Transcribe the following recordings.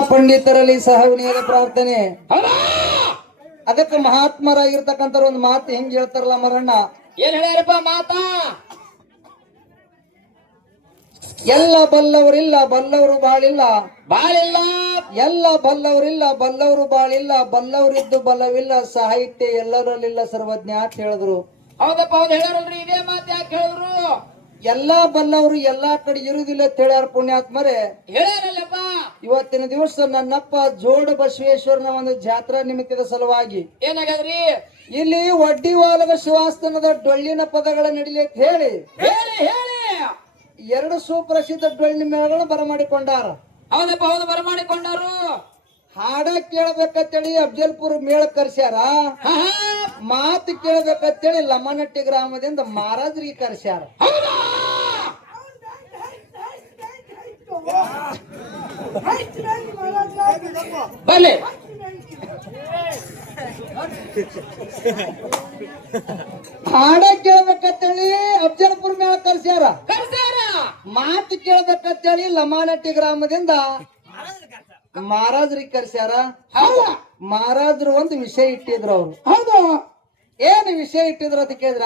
ಪಂಡಿತರಲ್ಲಿ ಸಹ ವಿನಯದ ಪ್ರಾರ್ಥನೆ. ಅದಕ್ಕೆ ಮಹಾತ್ಮರಾಗಿರ್ತಕ್ಕಂಥ ಒಂದು ಮಾತು ಹೆಂಗ್ ಹೇಳ್ತಾರಲ್ಲ ಮರಣ್ಣ ಏನ್ ಹೇಳ್ಯಾರಪ್ಪ ಮಾತಾ? ಎಲ್ಲ ಬಲ್ಲವರಿಲ್ಲ ಬಲ್ಲವರು ಬಾಳಿಲ್ಲ. ಬಾಳಿಲ್ಲ. ಎಲ್ಲ ಬಲ್ಲವರಿಲ್ಲ ಬಲ್ಲವರು ಬಾಳಿಲ್ಲ ಬಲ್ಲವರಿದ್ದು ಬಲವಿಲ್ಲ ಸಾಹಿತ್ಯ ಎಲ್ಲರಲ್ಲಿಲ್ಲ ಸರ್ವಜ್ಞ ಅಂತ ಹೇಳಿದ್ರು. ಹೌದಪ್ಪ ಹೌದು ಹೇಳಲ್ರಿ ಇದೇ ಮಾತು ಯಾಕೆ ಹೇಳಿದ್ರು? ಎಲ್ಲಾ ಬಲ್ಲವರು ಎಲ್ಲಾ ಕಡೆ ಇರುವುದಿಲ್ಲ ಅಂತ ಹೇಳ್ಯಾರ ಪುಣ್ಯಾತ್ಮರೇ. ಹೇಳ್ಯಾರಲ್ಲಪ್ಪ ಇವತ್ತಿನ ದಿವಸ ನನ್ನಪ್ಪ ಜೋಡ ಬಸವೇಶ್ವರನ ಒಂದು ಜಾತ್ರಾ ನಿಮಿತ್ತದ ಸಲುವಾಗಿ ಏನಾಗದ್ರಿ ಇಲ್ಲಿ ಒಡ್ಡಿವಾಲದ ಶಿವಾಸ್ತನದ ಡೊಳ್ಳಿನ ಪದಗಳ ನಡಿಲಿ ಅಂತ ಹೇಳಿ ಹೇಳಿ ಹೇಳಿ. ಎರಡು ಸುಪ್ರಸಿದ್ಧ ಡೊಳ್ಳಿನ ಮೇಳಗಳು ಬರಮಾಡಿಕೊಂಡಾರ. ಹೌದಪ್ಪ ಹೌದು ಬರಮಾಡಿಕೊಂಡರು ಹಾಡ ಕೇಳಬೇಕಂತೇಳಿ ಅಫ್ಜಲ್ಪುರ್ ಮೇಳ ಕರ್ಸ್ಯಾರ. ಹಾ, ಹಾ. ಮಾತು ಕೇಳಬೇಕಂತೇಳಿ ಲಮ್ಮನಟ್ಟಿ ಗ್ರಾಮದಿಂದ ಮಹಾರಾಜರಿಗೆ ಕರ್ಸ್ಯಾರ. ಬನ್ನಿ. ಹಾಡ ಕೇಳ್ಬೇಕಂತೇಳಿ ಅಫ್ಜಲ್ಪುರ್ ಮೇಳ ಕರ್ಸ್ಯಾರ. ಮಾತು ಕೇಳ್ಬೇಕಂತೇಳಿ ಲಮಾನಟ್ಟಿ ಗ್ರಾಮದಿಂದ ಮಹಾರಾಜ್ರಿಗೆ ಕರ್ಸ್ಯಾರ. ಮಹಾರಾಜ್ರು ಮಹಾರಾಜರು ಒಂದು ವಿಷಯ ಇಟ್ಟಿದ್ರು ಅವ್ರು. ಹೌದು? ಏನು ವಿಷಯ ಇಟ್ಟಿದ್ರು ಅಂತ ಕೇಳಿದ್ರ?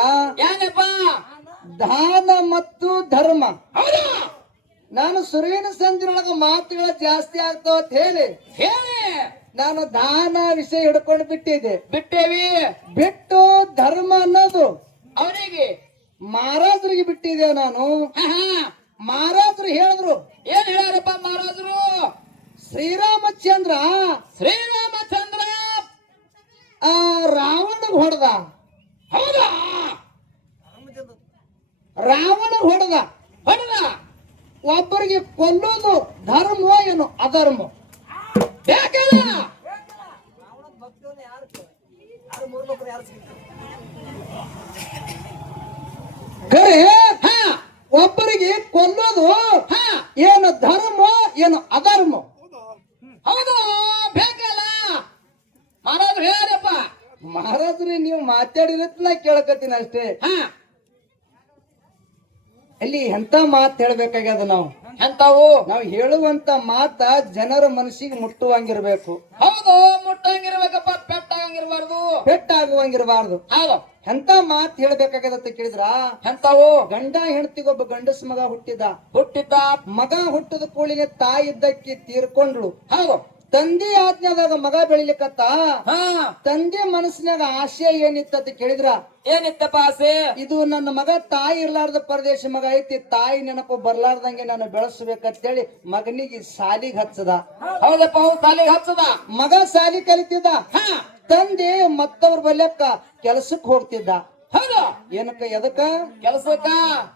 ದಾನ ಮತ್ತು ಧರ್ಮ. ಹೌದಾ? ನಾನು ಸುರೇನ ಸಂಧಿನೊಳಗ ಮಾತುಗಳು ಜಾಸ್ತಿ ಆಗ್ತಾವ ಅಂತ ಹೇಳಿ ಹೇಳಿ. ನಾನು ದಾನ ವಿಷಯ ಹಿಡ್ಕೊಂಡು ಬಿಟ್ಟಿದ್ದೆ. ಬಿಟ್ಟೇವಿ. ಬಿಟ್ಟು ಧರ್ಮ ಅನ್ನೋದು ಅವರಿಗೆ. ಮಹಾರಾಜರಿಗೆ ಬಿಟ್ಟಿದ್ದೆ ನಾನು. ಮಹಾರಾಜರು ಹೇಳಿದ್ರು. ಏನ್ ಹೇಳ್ಯಾರಪ್ಪ ಮಹಾರಾಜರು ಶ್ರೀರಾಮಚಂದ್ರ ಶ್ರೀರಾಮಚಂದ್ರ. ಆ ರಾವಣ ಹೊಡೆದ. ಹೌದಾ? ರಾವಣ ಹೊಡೆದ. ಹೊಡೆದ? ಒಬ್ಬರಿಗೆ ಕೊಲ್ಲೋದು ಧರ್ಮ ಏನು ಅಧರ್ಮ? ಬೇಕಲ್ಲ? ಒಬ್ಬರಿಗೆ ಕೊಲ್ಲೋದು ಏನು ಧರ್ಮ ಏನು ಅಧರ್ಮ? ಹೌದು? ಬೇಕಲ್ಲ? ಮಹಾರಾಜ್ರು ಹೇಳಪ್ಪ ಮಹಾರಾಜ್ರಿ, ನೀವು ಮಾತಾಡಿರತ್ನ ಕೇಳಕತ್ತೀನಿ ಅಷ್ಟೇ. ಹಾ. ಅಲ್ಲಿ ಎಂತ ಮಾತು ಹೇಳ್ಬೇಕಾಗ್ಯದ ನಾವು? ಎಂತಾವು? ನಾವು ಹೇಳುವಂತ ಮಾತ ಜನರ ಮನಸ್ಸಿಗೆ ಮುಟ್ಟುವಂಗಿರ್ಬೇಕು. ಹೌದು ಮುಟ್ಟಂಗಿರ್ಬೇಕಪ್ಪ ಪೆಟ್ಟಾಗಿರ್ಬಾರ್ದು. ಪೆಟ್ಟಾಗುವಂಗಿರಬಾರ್ದು. ಹೌದು. ಎಂತ ಮಾತು ಹೇಳ್ಬೇಕಾಗ್ಯದ ಕೇಳಿದ್ರ? ಎಂತಾವು? ಗಂಡ ಹೆಂಡತಿಗೊಬ್ಬ ಗಂಡಸ ಮಗ ಹುಟ್ಟಿದ ಹುಟ್ಟಿದ್ದ. ಮಗ ಹುಟ್ಟದ ಕೂಳಿಗೆ ತಾಯಿ ಇದ್ದಕ್ಕಿ ತೀರ್ಕೊಂಡ್ಳು. ಹೌದು. ತಂದೆ ಆಜ್ಞಾದಾಗ ಮಗ ಬೆಳಿಲಿಕ್ಕತ್ತ? ಹಾ. ತಂದೆ ಮನಸ್ಸಿನಾಗ ಆಶೆ ಏನಿತ್ತ ಅಂತ ಕೇಳಿದ್ರ? ಏನಿತ್ತಪ್ಪ ಆಸೆ? ಇದು ನನ್ನ ಮಗ ತಾಯಿ ಇರ್ಲಾರ್ದ ಪರದೇಶ ಮಗ ಐತಿ ತಾಯಿ ನೆನಪು ಬರ್ಲಾರ್ದಂಗೆ ನಾನು ಬೆಳೆಸ್ಬೇಕಂತೇಳಿ ಮಗನಿಗೆ ಸಾಲಿಗೆ ಹಚ್ಚದ. ಹೌದಪ್ಪ ಹೌದು ಸಾಲಿಗೆ ಹಚ್ಚದ? ಮಗ ಸಾಲಿ ಕಲಿತಿದ್ದ? ಹಾ. ತಂದೆ ಮತ್ತವ್ರ ಬಲ್ಯಕ್ಕ ಕೆಲಸಕ್ಕೆ ಹೋಗ್ತಿದ್ದ. ಹೌದು. ಏನಕ್ಕ ಎದಕ್ಕ? ಕೆಲಸಕ್ಕ?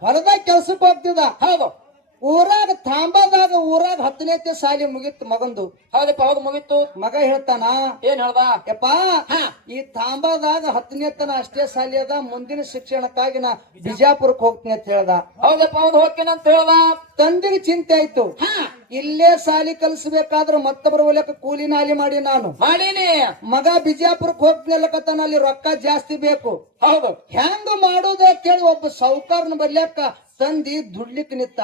ಹೊಲದಾಗ ಕೆಲ್ಸಕ್ಕೆ ಹೋಗ್ತಿದ್ದ. ಹೌದು. ಊರಾಗ ತಾಂಬಾದಾಗ ಊರಾಗ ಹತ್ತನೇ ಸಾಲಿ ಮುಗಿತ್ ಮಗಂದು. ಹೌದಪ್ಪ ಹೌದು ಮುಗಿತ್ತು ಮಗ ಹೇಳ್ತಾನ? ಏನ್ ಹೇಳ್ದ? ಯಪ್ಪ ಹಾ. ಈ ತಾಂಬಾದಾಗ ಹತ್ತನೇ ತನ ಅಷ್ಟೇ ಸಾಲಿ ಅದ ಮುಂದಿನ ಶಿಕ್ಷಣಕ್ಕಾಗಿ ನಾ ಬಿಜಾಪುರಕ್ಕೆ ಹೋಗ್ತೀನಿ ಅಂತ ಹೇಳ್ದ. ಹೌದಪ್ಪ ಹೌದು ಹೋಗ್ತೀನಿ ಅಂತ ಹೇಳ್ದ. ತಂದೆಗೆ ಚಿಂತೆ ಆಯ್ತು. ಹಾ. ಇಲ್ಲೇ ಸಾಲಿ ಕಲಿಸ್ಬೇಕಾದ್ರ ಮತ್ತೊಬ್ಬರ ಒಲಕ ಕೂಲಿ ನಾಲಿ ಮಾಡಿ ನಾನು. ಮಾಡೀನಿ. ಮಗ ಬಿಜಾಪುರಕ್ಕೆ ಹೋಗ್ತಿಲ್ಲಕತ್ತಾನ ಅಲ್ಲಿ ರೊಕ್ಕ ಜಾಸ್ತಿ ಬೇಕು. ಹೌದು. ಹೆಂಗ ಮಾಡುದ ಕೇಳಿ ಒಬ್ಬ ಸೌಕಾರನ ಬರ್ಲಿಕ್ಕ ತಂದಿ ದುಡ್ಲಿಕ್ ನಿತ್ತ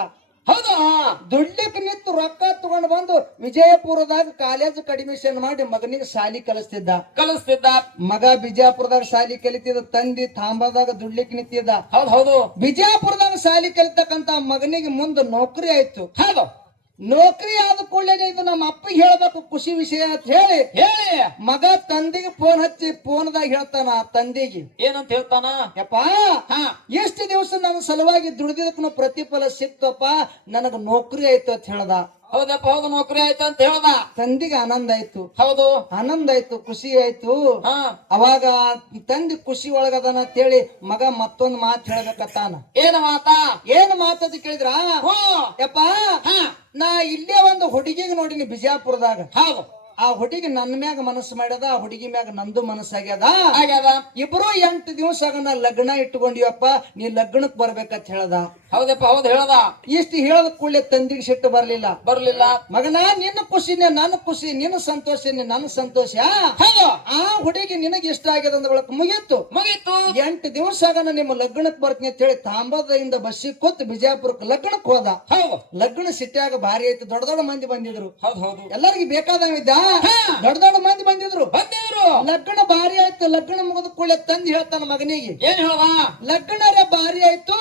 ಹೌದು? ದುಡ್ಲಿಕ್ ನಿಂತು ರೊಕ್ಕ ತಗೊಂಡ್ ಬಂದು ವಿಜಯಪುರದಾಗ ಕಾಲೇಜ್ ಅಡ್ಮಿಷನ್ ಮಾಡಿ ಮಗನಿಗೆ ಶಾಲಿ ಕಲಿಸ್ತಿದ್ದ. ಕಲಿಸ್ತಿದ್ದ. ಮಗ ಬಿಜಾಪುರದಾಗ ಶಾಲಿ ಕಲಿತಿದ್ದ ತಂದಿ ತಾಂಬಾದಾಗ ದುಡ್ಲಿಕ್ ನಿಂತಿದ್ದ. ಹೌದು ಹೌದು. ಬಿಜಾಪುರದಾಗ ಶಾಲಿ ಕಲಿತಕ್ಕಂತ ಮಗನಿಗೆ ಮುಂದೆ ನೌಕರಿ ಆಯ್ತು. ಹೌದು. ನೌಕರಿ ಆದ ಕೂಡಲೇ ಇದು ನಮ್ಮ ಅಪ್ಪಗೆ ಹೇಳ್ಬೇಕು ಖುಷಿ ವಿಷಯ ಅಂತ ಹೇಳಿ. ಹೇಳಿ. ಮಗ ತಂದಿಗೆ ಫೋನ್ ಹಚ್ಚಿ ಫೋನ್ದಾಗ ಹೇಳ್ತಾನ ತಂದಿಗೆ. ಏನಂತ ಹೇಳ್ತಾನ? ಯಪ್ಪ ಹಾ. ಎಷ್ಟು ದಿವಸ ನನ್ನ ಸಲುವಾಗಿ ದುಡಿದಿದ್ದಕ್ಕೂ ಪ್ರತಿಫಲ ಸಿಕ್ತಪ್ಪ ನನಗ ನೌಕರಿ ಆಯ್ತು ಅಂತ ಹೇಳ್ದ. ಹೌದಪ್ಪ ಹೌದು ನೌಕರಿ ಆಯ್ತು ಅಂತ ಹೇಳ್ದ ತಂದಿಗೆ ಆನಂದ ಆಯ್ತು. ಹೌದು. ಆನಂದ ಆಯ್ತು ಖುಷಿ ಆಯ್ತು. ಹಾ. ಅವಾಗ ತಂದೆ ಖುಷಿ ಒಳಗದನ ಅಂತೇಳಿ ಮಗ ಮತ್ತೊಂದು ಮಾತು ಹೇಳ್ಬೇಕತ್ತಾನ. ಏನ ಮಾತಾ? ಏನ್ ಮಾತದ ಕೇಳಿದ್ರ? ಹ್ಮ್ ಯಪ್ಪ ಹಾ. ನಾ ಇಲ್ಲೇ ಒಂದು ಹುಡುಗಿಗೆ ನೋಡಿನಿ ಬಿಜಾಪುರದಾಗ. ಹೌದು. ಆ ಹುಡುಗಿ ನನ್ನ ಮ್ಯಾಗ ಮನಸ್ಸು ಮಾಡ್ಯದ ಆ ಹುಡುಗಿ ಮ್ಯಾಗ ನಂದು ಮನಸ್ಸಾಗ್ಯದ ಆಗ್ಯದ. ಇಬ್ರು ಎಂಟು ದಿವಸ ನಾ ಲಗ್ನ ಇಟ್ಟುಕೊಂಡಿವಪ್ಪ ನೀ ಲಗ್ನಕ್ ಬರ್ಬೇಕಂತ ಹೇಳದ. ಹೌದಪ್ಪ ಹೌದು ಹೇಳದ. ಇಷ್ಟು ಹೇಳದ ಕೂಡಲೇ ತಂದಿಗೆ ಸಿಟ್ಟು ಬರ್ಲಿಲ್ಲ. ಬರ್ಲಿಲ್ಲ. ಮಗನ ನಿನ್ನ ಖುಷಿನೇ ನನ್ನ ಖುಷಿ ನಿನ್ನ ಸಂತೋಷನೇ ನನ್ನ ಸಂತೋಷ. ಹೌದು. ಆ ಹುಡುಗಿ ನಿನಗೆ ಇಷ್ಟ ಆಗ್ಯದ ಅಂದ ಬಳಕ ಮುಗೀತು ಮುಗೀತು ಎಂಟು ದಿವಸ ಆಗನ ನಿಮ್ಮ ಲಗ್ನಕ್ ಬರ್ತೀನಿ ಅಂತ ಹೇಳಿ ತಾಂಬದಿಂದ ಬಸ್ಸಿಗೆ ಕೂತ್ ಬಿಜಾಪುರಕ್ಕೆ ಲಗ್ನಕ್ ಹೋದ. ಹೌದು. ಲಗ್ನ ಸಿಟ್ಯಾಗ ಭಾರಿ ಐತಿ ದೊಡ್ಡ ದೊಡ್ಡ ಮಂದಿ ಬಂದಿದ್ರು. ಹೌದು ಹೌದು. ಎಲ್ಲರಿಗೂ ಬೇಕಾದಂಗಿದ್ದ ದೊಡ್ಡ ದೊಡ್ಡ ಮಂದಿ ಬಂದಿದ್ರು. ಬಂದಿದ್ರು. ಲಗ್ನ ಬಾರಿ ಆಯ್ತು. ಲಗ್ನ ಮುಗಿದ ಕೂಡಲೇ ತಂದು ಹೇಳ್ತಾನ ಮಗನಿಗೆ. ಏನ್ ಹೇಳುವ? ಲಗ್ನರೇ ಬಾರಿ ಆಯ್ತು.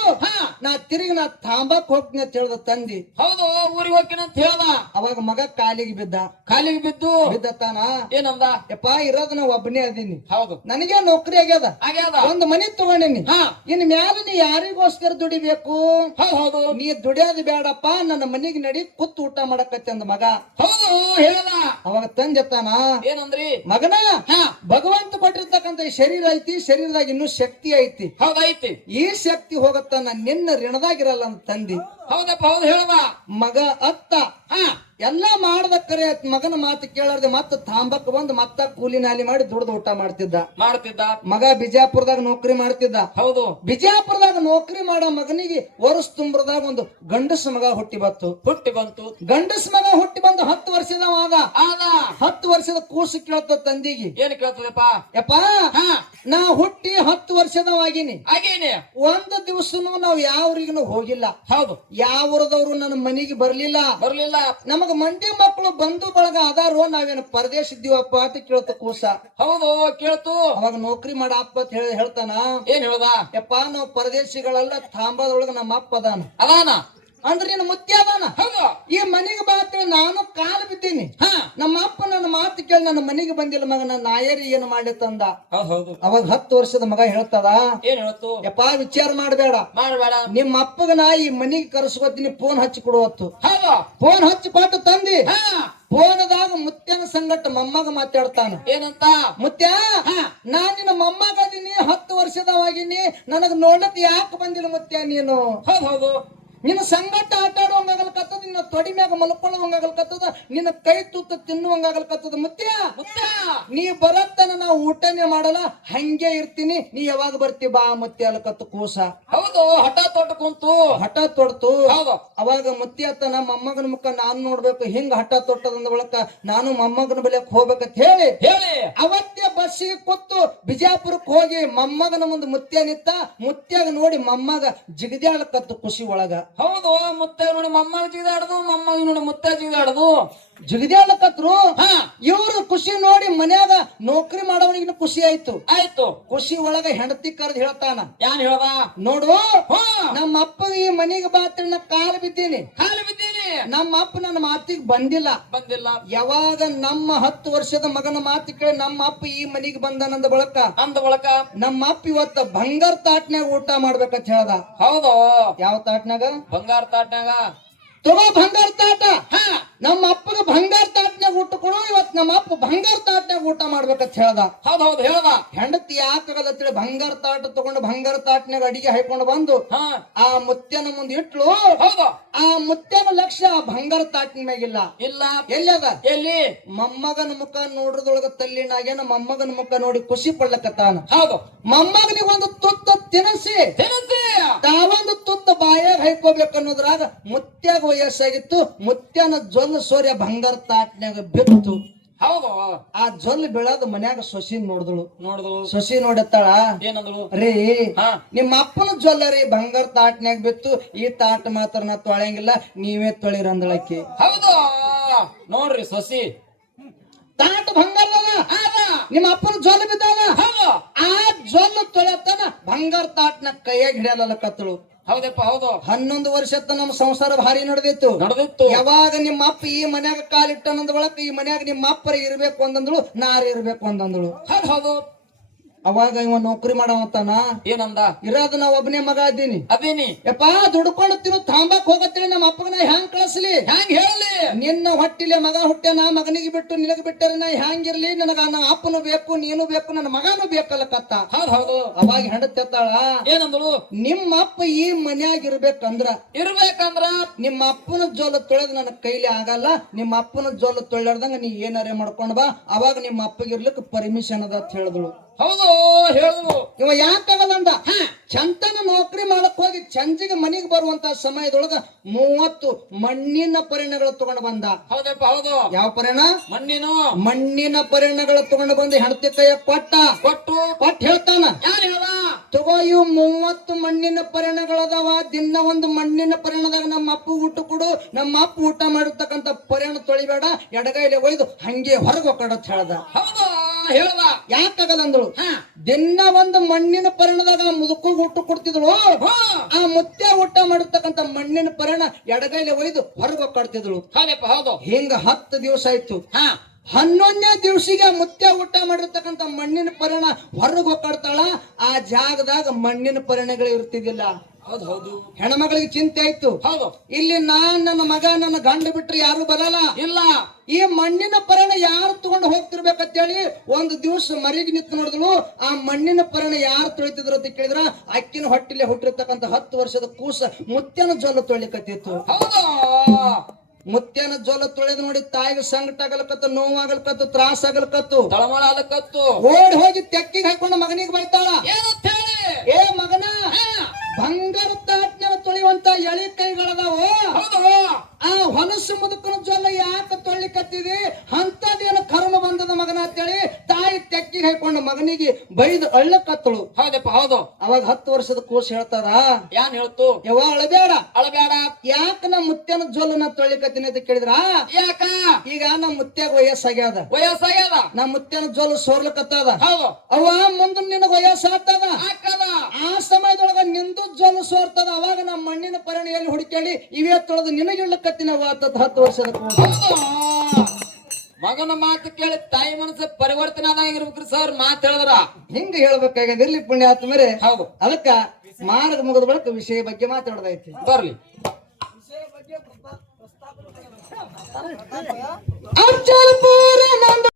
ತಿರುಗಿ ನಾ ತಾಂಬಕ್ ಹೋಗ್ತೀನಿ ಅಂತ ಹೇಳ್ದ ತಂದಿ. ಹೌದು ಊರಿಗೆ ಹೋಗ್ತೀನಿ ಅಂತ ಹೇಳ್ದ. ಅವಾಗ ಮಗ ಕಾಲಿಗೆ ಬಿದ್ದ. ಕಾಲಿಗೆ ಬಿದ್ದು? ಬಿದ್ದತಾನ ಏನಂದ ಯಪ್ಪ ಇರೋದು ನಾ ಒಬ್ಬನೇ ಅದೀನಿ. ಹೌದು. ನನಗೆ ನೌಕರಿ ಆಗ್ಯದ. ಆಗ್ಯದ? ಒಂದು ಮನಿ ತಗೊಂಡಿನಿ. ಹಾ. ಇನ್ ಮ್ಯಾಲ ನೀ ಯಾರಿಗೋಸ್ಕರ ದುಡಿಬೇಕು? ಹೌದು ಹೌದು. ನೀ ದುಡಿಯೋದು ಬೇಡಪ್ಪ ನನ್ನ ಮನಿಗೆ ನಡಿ ಕುತ್ತು ಊಟ ಮಾಡಕತ್ತೆ ಅಂದ ಮಗ. ಹೌದು ಹೇಳ್ದ. ಅವಾಗ ತಂದೆತ್ತಾನ ಏನಂದ್ರಿ? ಮಗನ ಹಾ. ಭಗವಂತ ಕೊಟ್ಟಿರ್ತಕ್ಕಂತ ಈ ಶರೀರ ಐತಿ ಶರೀರದಾಗ ಇನ್ನೂ ಶಕ್ತಿ ಐತಿ. ಹೌದೈತಿ. ಈ ಶಕ್ತಿ ಹೋಗತ್ತ ನಿನ್ನ ನಿನ್ನ ಋಣದಾಗಿರಲ್ಲ ಅಂತ ತಂದಿ ಹೌದಪ್ಪ ಹೌದು ಹೇಳುವ ಮಗ ಅತ್ತ. ಹಾ. ಎಲ್ಲ ಮಾಡದ ಕರೆ ಮಗನ ಮಾತು ಕೇಳಾರ್ದೆ ಮತ್ತ ತಾಂಬಕ್ ಬಂದು ಮತ್ತ ಕೂಲಿ ನಾಲಿ ಮಾಡಿ ದುಡ್ದು ಊಟ ಮಾಡ್ತಿದ್ದ. ಮಾಡ್ತಿದ್ದ. ಮಗ ಬಿಜಾಪುರದಾಗ ನೌಕರಿ ಮಾಡ್ತಿದ್ದ. ಹೌದು. ಬಿಜಾಪುರದಾಗ ನೌಕರಿ ಮಾಡೋ ಮಗನಿಗೆ ವರ್ಷ ತುಂಬ್ರದಾಗ ಒಂದು ಗಂಡಸ ಮಗ ಹುಟ್ಟಿ ಬಂತು. ಹುಟ್ಟಿ ಬಂತು. ಗಂಡಸ ಮಗ ಹುಟ್ಟಿ ಬಂದು ಹತ್ತು ವರ್ಷದ ಆದ. ಆದ. ಹತ್ತು ವರ್ಷದ ಕೂಸು ಕೇಳ್ತ ತಂದಿಗೆ. ಏನ್ ಕೇಳ್ತದಪ್ಪ? ಯಪ್ಪ ನಾ ಹುಟ್ಟಿ ಹತ್ತು ವರ್ಷದವಾಗಿನಿ ಆಗೇನಿ. ಒಂದು ದಿವಸನು ನಾವ್ ಯಾವ್ರಿಗೂ ಹೋಗಿಲ್ಲ. ಹೌದು. ಯಾವ್ರದವ್ರು ನನ್ನ ಮನೆಗೆ ಬರ್ಲಿಲ್ಲ? ಬರ್ಲಿಲ್ಲ. ನಮಗ ಮಂಡಿ ಮಕ್ಕಳು ಬಂಧು ಬಳಗ ಅದಾರೋ ನಾವೇನು ಪರದೇಶ ಇದ್ದೀವಪ್ಪ ಅಂತ ಕೇಳ್ತ ಕೂಸ. ಹೌದು ಕೇಳ್ತು. ಅವಾಗ ನೌಕರಿ ಮಾಡಪ್ಪ ಅಂತ ಹೇಳಿ ಹೇಳ್ತಾನ. ಏನ್ ಹೇಳ್ದ? ಯಪ್ಪ ನಾವು ಪರದೇಶಿಗಳೆಲ್ಲ ತಾಂಬದೊಳಗ ನಮ್ಮ ಅಪ್ಪ ಅದಾನ. ಅದಾನ? ಅಂದ್ರೆ ನಿನ್ನ ಮುತ್ಯ ಅದಾನ? ಹೌದು. ಈ ಮನೆಗೆ ಬಾತ್ರ ನಾನು ಕಾಲು ಬಿದ್ದೀನಿ. ಹಾ. ನಮ್ಮ ಅಪ್ಪ ನನ್ನ ಮಾತು ಕೇಳಿ ನನ್ನ ಮನೆಗೆ ಬಂದಿಲ್ಲ ಮಗ ನನ್ನ ನಾಯರಿ ಏನು ಮಾಡಿ ತಂದ? ಹೌದು ಅವಾಗ ಹತ್ತು ವರ್ಷದ ಮಗ ಹೇಳ್ತದ? ಏನ್ ಹೇಳ್ತು? ಯಪ್ಪ ವಿಚಾರ ಮಾಡಬೇಡ. ಮಾಡಬೇಡ. ನಿಮ್ಮ ಅಪ್ಪಗ ನಾ ಈ ಮನೆಗೆ ಕರೆಸ್ಕೊತೀನಿ ಫೋನ್ ಹಚ್ಚಿ ಕೊಡುವತ್ತು ಹೌದು. ಫೋನ್ ಹಚ್ಚಿ ಕೊಟ್ಟು ತಂದಿ. ಹಾ. ಫೋನದಾಗ ಮುತ್ಯನ ಸಂಗಟ ಮಮ್ಮಗ ಮಾತಾಡ್ತಾನ. ಏನಂತ? ಮುತ್ಯ ಹಾ. ನಾ ನಿನ್ನ ಮೊಮ್ಮಗ ಅದೀನಿ ಹತ್ತು ವರ್ಷದವಾಗಿನಿ. ನನಗ್ ನೋಡ್ಲಕ್ ಯಾಕೆ ಬಂದಿಲ್ಲ ಮುತ್ಯ ನೀನು? ಹೌದು ಹೌದು. ನಿನ್ನ ಸಂಗಟ ಆಟ ಆಡುವಂಗಾಗಲ್ಕತ್ತದ ನಿನ್ನ ತೊಡಿ ಮ್ಯಾಗ ಮಲ್ಕೊಳ್ಳುವಂಗಾಗಲ್ಕತ್ತದ ನಿನ್ನ ಕೈ ತುತ್ತ ತಿನ್ನುವಂಗಾಗಲ್ಕತ್ತದ ಮುತ್ಯ ಮುತ್ತ ನೀ ಬರತ್ತನ ನಾ ಊಟನೇ ಮಾಡಲ್ಲ ಹಂಗೆ ಇರ್ತೀನಿ. ನೀ ಯಾವಾಗ ಬರ್ತಿ ಬಾ ಮುತ್ಯ ಅಲ್ಕತ್ತು ಕೂಸ. ಹೌದು ಹಠ ತೊಟ್ಟು ಕುಂತು. ಹಠ ತೊಡ್ತು. ಹೌದು. ಅವಾಗ ಮುತ್ಯ ಅತ್ತನ ಮೊಮ್ಮಗನ ಮುಖ ನಾನು ನೋಡ್ಬೇಕು ಹಿಂಗ ಹಠ ತೊಟ್ಟದಂದ ಬಳಕ ನಾನು ಮೊಮ್ಮಗನ ಬಳಿಯಕ್ ಹೋಗ್ಬೇಕಂತ ಹೇಳಿ. ಹೇಳಿ. ಅವತ್ತೇ ಬಸ್ಸಿಗೆ ಕೂತು ಬಿಜಾಪುರಕ್ಕೆ ಹೋಗಿ ಮೊಮ್ಮಗನ ಮುಂದೆ ಮುತ್ಯ ನಿತ್ತ ಮುತ್ಯಾಗ ನೋಡಿ ಮೊಮ್ಮಗ ಜಿಗದ್ಯಾಳಕತ್ತು ಖುಷಿ ಒಳಗ ಹೌದು ಮುತ್ತ ನೋಡಿ ಮೊಮ್ಮಗ ಜಿಗಿದಾಡದು ಮೊಮ್ಮಗ ನೋಡಿ ಮುತ್ತ ಜಿಗಿದಾಡದು ಜಿಗದ್ಯಾಳಕತ್ರು ಹಾ. ಇವ್ರು ಖುಷಿ ನೋಡಿ ಮನ್ಯಾಗ ನೌಕರಿ ಮಾಡೋವನಿಗಿನ ಖುಷಿ ಆಯ್ತು. ಆಯ್ತು. ಖುಷಿ ಒಳಗ ಹೆಂಡತಿ ಕರೆದ್ ಹೇಳ್ತಾನ. ಯಾನ್ ಹೇಳ್ದ? ನೋಡು ಹಾ. ನಮ್ಮ ಅಪ್ಪಗ ಈ ಮನೆಗೆ ಬಾತ್ರನ ಕಾಲು ಬಿದ್ದೀನಿ. ಕಾಲು ಬಿದ್ದೀನಿ. ನಮ್ಮ ಅಪ್ಪ ನನ್ನ ಮಾತಿಗೆ ಬಂದಿಲ್ಲ. ಬಂದಿಲ್ಲ. ಯಾವಾಗ ನಮ್ಮ ಹತ್ತು ವರ್ಷದ ಮಗನ ಮಾತು ಕೇಳಿ ನಮ್ಮ ಅಪ್ಪ ಈ ಮನೆಗೆ ಬಂದನಂದ ಬಳಕ. ಅಂದ ಬಳಕ. ನಮ್ಮ ಅಪ್ಪ ಇವತ್ತ ಬಂಗಾರ ತಾಟ್ನ್ಯಾಗ ಊಟ ಮಾಡ್ಬೇಕಂತ ಹೇಳ್ದ. ಹೌದು. ಯಾವ ತಾಟ್ನಾಗ ಬಂಗಾರ ತಾಟ್ನಾಗ ತಗೋ ಬಂಗಾರ ತಾಟ. ಹಾ. ನಮ್ಮ ಅಪ್ಪಗ ಬಂಗಾರ ತಾಟ್ನಾಗ ಊಟ ಕೊಡು ಇವತ್ ನಮ್ಮ ಅಪ್ಪ ಬಂಗಾರ ತಾಟ್ನಾಗ ಊಟ ಮಾಡ್ಬೇಕಂತ ಹೇಳ್ದ. ಹೌದು ಹೌದು ಹೇಳ್ದ. ಹೆಂಡತಿ ಯಾಕಾಗಲ್ಲ ತಿಳಿ ಬಂಗಾರ ತಾಟ ತಗೊಂಡು ಬಂಗಾರ ತಾಟ್ನಾಗ ಅಡಿಗೆ ಹಾಕೊಂಡು ಬಂದು ಆ ಮುತ್ಯನ ಮುಂದೆ ಇಟ್ಲು. ಹೌದು. ಆ ಮುತ್ಯನ ಲಕ್ಷ ಬಂಗಾರ ತಾಟಿನ ಮ್ಯಾಗಿಲ್ಲ ಇಲ್ಲ. ಅದ? ಎಲ್ಲಿ? ಮೊಮ್ಮಗನ ಮುಖ ನೋಡ್ರದೊಳಗ ತಲ್ಲಿನಾಗೇನ ಮೊಮ್ಮಗನ ಮುಖ ನೋಡಿ ಖುಷಿ ಪಡ್ಲಕತ್ತಾನ. ಹೌದು. ಮೊಮ್ಮಗನಿಗೆ ಒಂದು ತುತ್ತ ತಿನಸಿ ತಿನಸಿ. ತಾವೊಂದು ತುತ್ತ ಬಾಯಾಗ ಹೈಕೋಬೇಕನ್ನೋದ್ರಾಗ ಮುತ್ಯಾಗ ವಯಸ್ಸಾಗಿತ್ತು ಮುತ್ಯನ ಜೊಲ್ಲು ಸೂರ್ಯ ಬಂಗಾರ ತಾಟ್ನ್ಯಾಗ ಬಿತ್ತು. ಹೌದು ಆ ಜ್ವಲ್ ಬೀಳೋದು ಮನ್ಯಾಗ ಸೊಸಿ ನೋಡಿದಳು. ನೋಡಿದಳು. ಸೊಸಿ ನೋಡತ್ತಾಳ ಏನಂದ್ರು ರೀ ನಿಮ್ಮ ಅಪ್ಪನ ಜ್ವಲ್ಲರಿ ಬಂಗಾರ ತಾಟ್ನ್ಯಾಗ ಬಿತ್ತು. ಈ ತಾಟ್ ಮಾತ್ರ ನಾ ತೊಳೆಯಂಗಿಲ್ಲ ನೀವೇ ತೊಳಿರಂದಳಕ್ಕೆ. ಹೌದು. ನೋಡ್ರಿ ಸೊಸಿ. ತಾಟ್ ಬಂಗಾರದ ನಿಮ್ಮ ಅಪ್ಪನ ಜ್ವಲ್ ಬಿದ್ದಾವ ಆ ಜ್ವಲ್ ತೊಳೆತನ ಬಂಗಾರ ತಾಟ್ನ ಕೈಯಾಗ ಹಿಡಿಯಲ್ಲ ಕತ್ತಳು ಹೌದಪ್ಪ ಹೌದು. ಹನ್ನೊಂದು ವರ್ಷದ ನಮ್ಮ ಸಂಸಾರ ಭಾರಿ ನಡೆದಿತ್ತು. ನಡೆದಿತ್ತು. ಯಾವಾಗ ನಿಮ್ಮ ಅಪ್ಪ ಈ ಮನ್ಯಾಗ ಕಾಲಿಟ್ಟನಂದ ಬಳಕ ಈ ಮನ್ಯಾಗ ನಿಮ್ಮ ಅಪ್ಪರ ಇರ್ಬೇಕು ಅಂದಂದಳು ನಾರ ಇರ್ಬೇಕು ಅಂದಂದಳು. ಹೌದು ಹೌದು. ಅವಾಗ ಇವ ನೌಕರಿ ಮಾಡವತ್ತಾನ? ಏನಂದ? ಇರೋದು ನಾ ಒಬ್ಬನೇ ಮಗ ಇದ್ದೀನಿ. ಅದೇನಿ? ಯಪ್ಪ ದುಡ್ಕೊಂಡು ತಿನ್ನು ತಾಂಬಾಕ್ ಹೋಗತ್ತೇಳಿ ನಮ್ಮ ಅಪ್ಪಗ ನಾ ಹ್ಯಾಂಗ್ ಕಳಿಸ್ಲಿ? ಹ್ಯಾಂಗ್ ಹೇಳಲಿ? ನಿನ್ನ ಹೊಟ್ಟಿಲೆ ಮಗ ಹುಟ್ಟ್ಯಾನ ಮಗನಿಗೆ ಬಿಟ್ಟು ನಿನಗೆ ಬಿಟ್ಟರೆ ನಾ ಹ್ಯಾಂಗಿರ್ಲಿ? ನನಗ ನನ್ನ ಅಪ್ಪನು ಬೇಕು ನೀನು ಬೇಕು ನನ್ನ ಮಗನು ಬೇಕಲ್ಲ ಕತ್ತ. ಹೌದು ಹೌದು. ಅವಾಗ ಹೆಂಡತಿತ್ತಾಳ ಏನಂದಳು? ನಿಮ್ಮ ಅಪ್ಪ ಈ ಮನ್ಯಾಗ ಇರ್ಬೇಕಂದ್ರ? ಇರ್ಬೇಕಂದ್ರ? ನಿಮ್ಮ ಅಪ್ಪನ ಜೋಲ ತೊಳೆದ್ ನನ್ನ ಕೈಲಿ ಆಗಲ್ಲ. ನಿಮ್ಮ ಅಪ್ಪನ ಜೋಲ ತೊಳೆದಂಗ ನೀ ಏನಾರೇ ಮಾಡ್ಕೊಂಡ್ ಬಾ. ಅವಾಗ ನಿಮ್ಮ ಅಪ್ಪಗೆ ಇರ್ಲಿಕ್ಕೆ ಪರ್ಮಿಷನ್ ಅದ ಅಂತ ಹೇಳಿದಳು. ಹೌದು ಹೇಳಿದ್ರು ಇವ ಯಾಕಾಗದಂದ ಚಂತನ ನೌಕರಿ ಮಾಡಕ್ ಹೋಗಿ ಚಂಚಿಗೆ ಮನೆಗೆ ಬರುವಂತ ಸಮಯದೊಳಗ ಮೂವತ್ತು ಮಣ್ಣಿನ ಪರಿಣಗಳು ತಗೊಂಡು ಬಂದ. ಹೌದಪ್ಪ ಹೌದು. ಯಾವ ಪರಿಣ ಮಣ್ಣಿನ. ಮಣ್ಣಿನ ಪರಿಣಗಳು ತಗೊಂಡು ಬಂದು ಹೆಂಡತಿ ಕೈಯ ಕೊಟ್ಟ. ಕೊಟ್ಟು. ಕೊಟ್ಟು ಹೇಳ್ತಾನ. ತಗೋ ಇವು ಮೂವತ್ತು ಮಣ್ಣಿನ ಪರಿಣಗಳದಾವ ದಿನ ಒಂದು ಮಣ್ಣಿನ ಪರಿಣದಾಗ ನಮ್ಮ ಅಪ್ಪ ಊಟ ಕೊಡು. ನಮ್ಮ ಅಪ್ಪ ಊಟ ಮಾಡಿರ್ತಕ್ಕಂಥ ಪರಿಣ ತೊಳಿಬೇಡ. ಎಡಗೈಲೆ ಒಯ್ದು ಹಂಗೆ ಹೊರಗೆ ಹೋಗ್ಕೊಡತ್ ಹೇಳ್ದ. ಹೌದು ಹೇಳ್ದ. ಯಾಕಾಗದಂದಳು ದಿನ ಒಂದು ಮಣ್ಣಿನ ಪರಿಣದಾಗ ಮುದುಕು ಊಟ ಕೊಡ್ತಿದ್ಳು. ಆ ಮುತ್ಯ ಊಟ ಮಾಡಿರ್ತಕ್ಕಂಥ ಮಣ್ಣಿನ ಪರಣ ಎಡಗೈಲೆ ಒಯ್ದು ಹೊರಗೆ ಕಾಡ್ತಿದ್ಳು. ಹೌದಪ್ಪ ಹೌದು. ಹಿಂಗ ಹತ್ತು ದಿವಸ ಆಯ್ತು. ಹಾ. ಹನ್ನೊಂದನೇ ದಿವಸಿಗೆ ಮುತ್ಯ ಊಟ ಮಾಡಿರ್ತಕ್ಕಂಥ ಮಣ್ಣಿನ ಪರಿಣ ಹೊರಗೆ ಹೋಗ್ತಾಳ ಆ ಜಾಗದಾಗ ಮಣ್ಣಿನ ಪರಿಣಗಳು ಇರ್ತಿದ್ದಿಲ್ಲ. ಹೌದು ಹೆಣ್ಮಗಳಿಗೆ ಚಿಂತೆ ಆಯ್ತು. ಹೌದು. ಇಲ್ಲಿ ನಾನ್ ನನ್ನ ಮಗ ನನ್ನ ಗಂಡ ಬಿಟ್ರೆ ಯಾರು ಬರಲ್ಲ. ಇಲ್ಲ. ಈ ಮಣ್ಣಿನ ಪರಣ ಯಾರು ತಗೊಂಡು ಹೋಗ್ತಿರ್ಬೇಕಂತೇಳಿ ಒಂದು ದಿವಸ ಮರಿಗೆ ನಿಂತು ನೋಡಿದ್ಳು. ಆ ಮಣ್ಣಿನ ಪರಣ ಯಾರು ತೊಳಿತಿದ್ರು ಅಂತ ಕೇಳಿದ್ರ ಅಕ್ಕಿನ ಹೊಟ್ಟಿಲೆ ಹುಟ್ಟಿರ್ತಕ್ಕಂಥ ಹತ್ತು ವರ್ಷದ ಕೂಸ ಮುತ್ಯನ ಜೊಲ್ಲ ತೊಳಿಕತ್ತಿತ್ತು ಹೌದು. ಮುತ್ಯನ ಜೋಲ ತೊಳೆದು ನೋಡಿ ತಾಯಿಗೆ ಸಂಕಟ ಆಗಲ್ಕತ್ತು ನೋವಾಗಲ್ಕತ್ತು ತ್ರಾಸ ಆಗಲ್ಕತ್ತು. ತಳಮಳ ಅದಕ್ಕತ್ತು ಓಡಿ ಹೋಗಿ ತೆಕ್ಕಿಗೆ ಹಾಕೊಂಡು ಮಗನಿಗೆ ಬರ್ತಾಳ ಏನಂತ ಹೇಳಿ? ಏ ಮಗನ ಹಾ, ಬಂಗಾರ ತಾಟ್ನ ತೊಳೆಯುವಂತ ಎಳಿ ಕೈಗಳದಾವ? ಆ ಹೊಲಸು ಮುದುಕನ ಜೊಲ್ಲ ಯಾಕೆ ತೊಳಿಕತ್ತಿದಿ ಅಂತದೇನು ಕರ್ಮ ಬಂದದ ಮಗನ ಅಂತೇಳಿ ತೆಕ್ಕಿಗೆ ಹಾಕೊಂಡು ಮಗನಿಗೆ ಬೈದು ಅಳ್ಳಕತ್ತಳು ಹೌದಪ್ಪ ಹೌದು. ಅವಾಗ ಹತ್ತು ವರ್ಷದ ಕೂಸು ಹೇಳ್ತಾರ? ಯಾನ್ ಹೇಳ್ತು? ಯವ್ವ ಅಳಬೇಡ. ಅಳಬೇಡ. ಯಾಕ ನಮ್ಮ ಮುತ್ಯನ ಜೋಲನ ತೊಳಿಕತ್ತೀನಿ ಅಂತ ಕೇಳಿದ್ರ? ಯಾಕ? ಈಗ ನಮ್ಮ ಮುತ್ಯಾಗ ವಯಸ್ಸಾಗ್ಯದ. ವಯಸ್ಸಾಗ್ಯದ? ನಮ್ಮ ಮುತ್ಯನ ಜೋಲು ಸೋರ್ಲಕತ್ತದ. ಹೌದು. ಅವ ಮುಂದೆ ನಿನಗ ವಯಸ್ಸಾಗ್ತದ? ಆ ಸಮಯದೊಳಗ ನಿಂದು ಜೋಲು ಸೋರ್ತದ. ಅವಾಗ ನಮ್ಮ ಮಣ್ಣಿನ ಪರಿಣಿಯಲ್ಲಿ ಹುಡುಕೇಳಿ ಇವೇ ತೊಳೆದು ನಿನಗಿಳ್ಳಕತ್ತಿನ ವಾತದ ಹತ್ತು ವರ್ಷದ ಕೂಸು. ಮಗನ ಮಾತು ಕೇಳಿ ತಾಯಿ ಮನಸ್ಸು ಪರಿವರ್ತನೆ ಆದಂಗಿರ್ಬೇಕ್ರಿ ಸರ್ ಮಾತು ಹೇಳಿದ್ರ ಹಿಂಗ ಹೇಳ್ಬೇಕಾಗ್ಯದ ಇರ್ಲಿ ಮೇರೆ ಹೌದು ಅದಕ್ಕ ಮಾರದ ಮುಗದ ಬಳಿಕ ವಿಷಯ ಬಗ್ಗೆ ಮಾತಾಡೋದೈತಿ ಬರ್ಲಿ ಅರ್ಜುನಪುರ ನಂದ